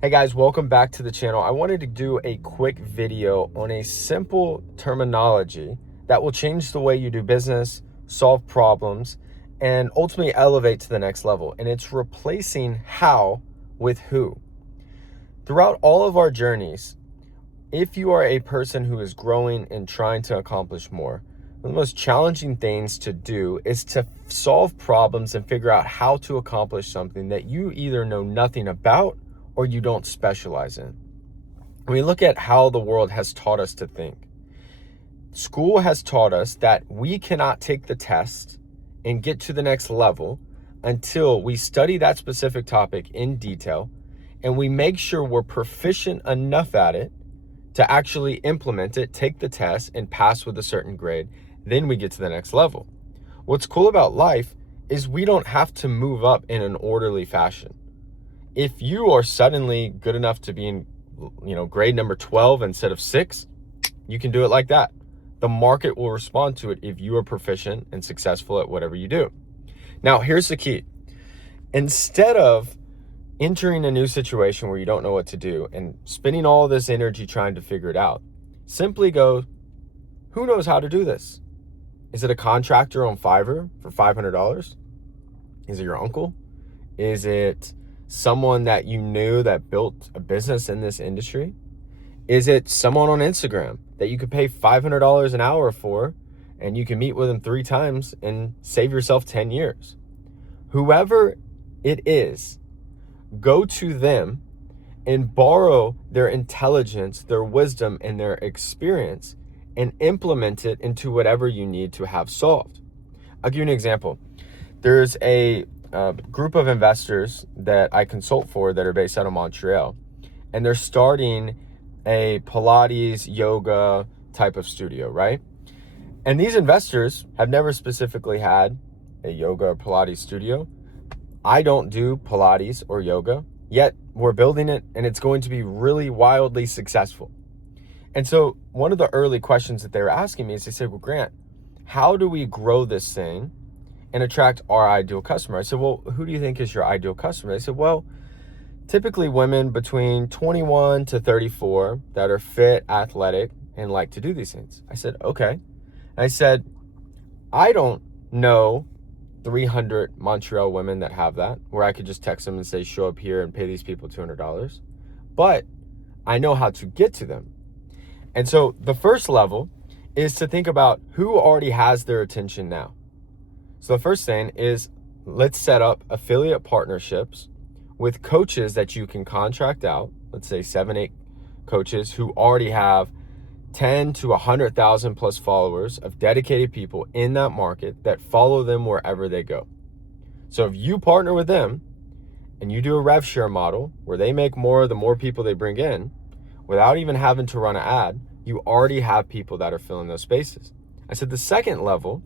Hey guys, welcome back to the channel. I wanted to do a quick video on a simple terminology that will change the way you do business, solve problems, and ultimately elevate to the next level. And it's replacing how with who. Throughout all of our journeys, if you are a person who is growing and trying to accomplish more, one of the most challenging things to do is to solve problems and figure out how to accomplish something that you either know nothing about or you don't specialize in. When we look at how the world has taught us to think, school has taught us that we cannot take the test and get to the next level until we study that specific topic in detail and we make sure we're proficient enough at it to actually implement it, take the test, and pass with a certain grade. Then we get to the next level. What's cool about life is we don't have to move up in an orderly fashion. If you are suddenly good enough to be in, grade number 12 instead of 6, you can do it like that. The market will respond to it if you are proficient and successful at whatever you do. Now, here's the key. Instead of entering a new situation where you don't know what to do and spending all this energy trying to figure it out, simply go, who knows how to do this? Is it a contractor on Fiverr for $500? Is it your uncle? Is it someone that you knew that built a business in this industry? Is it someone on Instagram that you could pay $500 an hour for and you can meet with them 3 times and save yourself 10 years? Whoever it is, go to them and borrow their intelligence, their wisdom, and their experience and implement it into whatever you need to have solved. I'll give you an example. There's a group of investors that I consult for that are based out of Montreal, and they're starting a Pilates yoga type of studio, right? And these investors have never specifically had a yoga or Pilates studio. I don't do Pilates or yoga, yet we're building it and it's going to be really wildly successful. And so one of the early questions that they were asking me is they said, well, Grant, how do we grow this thing and attract our ideal customer? I said, well, who do you think is your ideal customer? They said, well, typically women between 21 to 34 that are fit, athletic, and like to do these things. I said, okay. And I said, I don't know 300 Montreal women that have that, where I could just text them and say, show up here and pay these people $200. But I know how to get to them. And so the first level is to think about who already has their attention now. So the first thing is, let's set up affiliate partnerships with coaches that you can contract out. Let's say 7, 8 coaches who already have 10 to 100,000 plus followers of dedicated people in that market that follow them wherever they go. So if you partner with them and you do a rev share model where they make more the more people they bring in without even having to run an ad, you already have people that are filling those spaces. I said the second level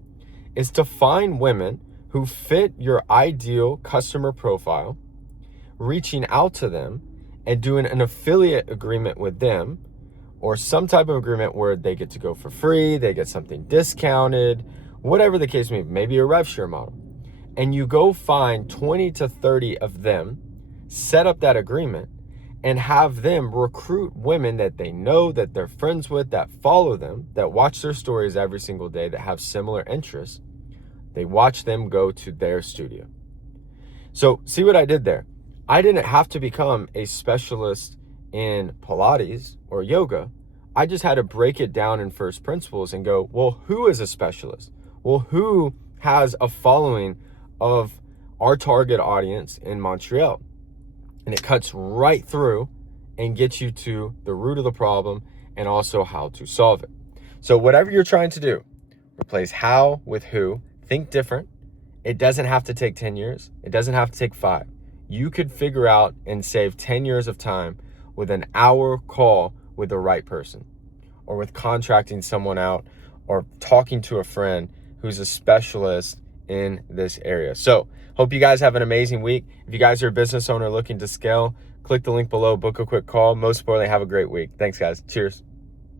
is to find women who fit your ideal customer profile, reaching out to them and doing an affiliate agreement with them, or some type of agreement where they get to go for free, they get something discounted, whatever the case may be, maybe a rev share model. And you go find 20 to 30 of them, set up that agreement, and have them recruit women that they know, that they're friends with, that follow them, that watch their stories every single day, that have similar interests. They watch them go to their studio. So see what I did there? I didn't have to become a specialist in Pilates or yoga. I just had to break it down in first principles and go, well, who is a specialist? Well, who has a following of our target audience in Montreal? And it cuts right through and gets you to the root of the problem and also how to solve it. So whatever you're trying to do, replace how with who. Think different. It doesn't have to take 10 years. It doesn't have to take 5. You could figure out and save 10 years of time with an hour call with the right person, or with contracting someone out, or talking to a friend who's a specialist in this area. So hope you guys have an amazing week. If you guys are a business owner looking to scale, click the link below, book a quick call. Most importantly, have a great week. Thanks, guys. Cheers.